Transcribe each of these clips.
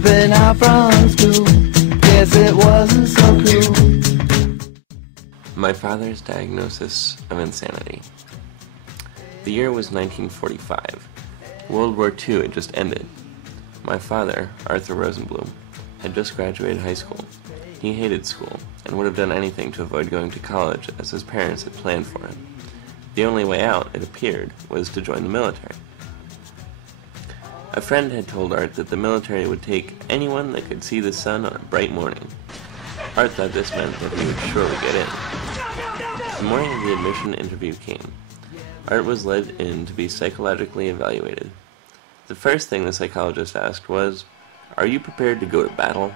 dropping out from school. Guess it wasn't so cool. My father's diagnosis of insanity. The year was 1945. World War II had just ended. My father, Arthur Rosenblum, had just graduated high school. He hated school and would have done anything to avoid going to college as his parents had planned for him. The only way out, it appeared, was to join the military. A friend had told Art that the military would take anyone that could see the sun on a bright morning. Art thought this meant that he would surely get in. The morning of the admission interview came. Art was led in to be psychologically evaluated. The first thing the psychologist asked was, "Are you prepared to go to battle?"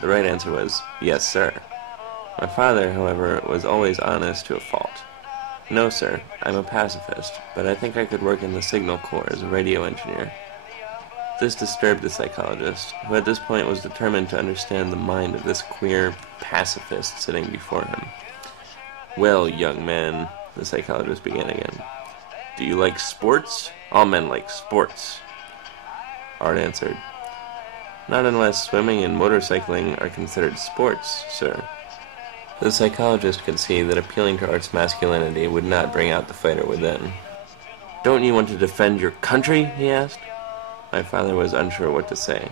The right answer was, "Yes, sir." My father, however, was always honest to a fault. "No, sir, I'm a pacifist, but I think I could work in the Signal Corps as a radio engineer." This disturbed the psychologist, who at this point was determined to understand the mind of this queer pacifist sitting before him. "Well, young man," the psychologist began again, "do you like sports? All men like sports." Art answered, "Not unless swimming and motorcycling are considered sports, sir." The psychologist could see that appealing to Art's masculinity would not bring out the fighter within. "Don't you want to defend your country?" he asked. My father was unsure what to say.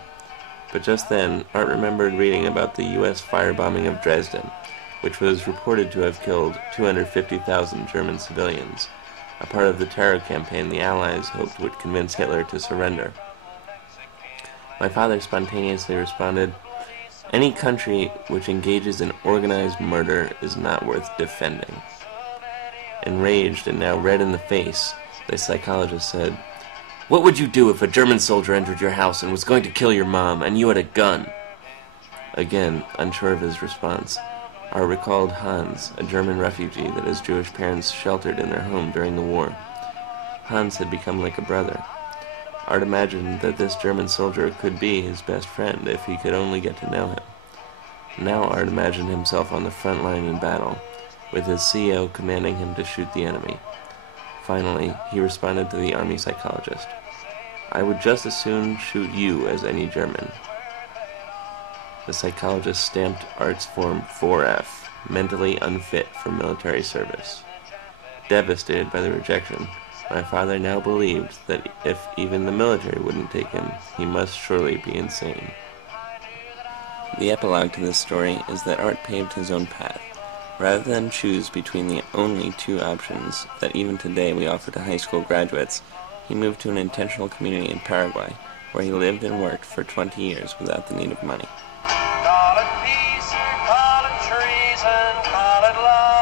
But just then, Art remembered reading about the U.S. firebombing of Dresden, which was reported to have killed 250,000 German civilians, a part of the terror campaign the Allies hoped would convince Hitler to surrender. My father spontaneously responded, "Any country which engages in organized murder is not worth defending." Enraged and now red in the face, the psychologist said, "What would you do if a German soldier entered your house and was going to kill your mom and you had a gun?" Again, unsure of his response, Art recalled Hans, a German refugee that his Jewish parents sheltered in their home during the war. Hans had become like a brother. Art imagined that this German soldier could be his best friend if he could only get to know him. Now Art imagined himself on the front line in battle, with his CO commanding him to shoot the enemy. Finally, he responded to the army psychologist, "I would just as soon shoot you as any German." The psychologist stamped Art's form 4F, mentally unfit for military service. Devastated by the rejection, my father now believed that if even the military wouldn't take him, he must surely be insane. The epilogue to this story is that Art paved his own path. Rather than choose between the only two options that even today we offer to high school graduates, he moved to an intentional community in Paraguay, where he lived and worked for 20 years without the need of money. Call it peace or call it treason, call it love.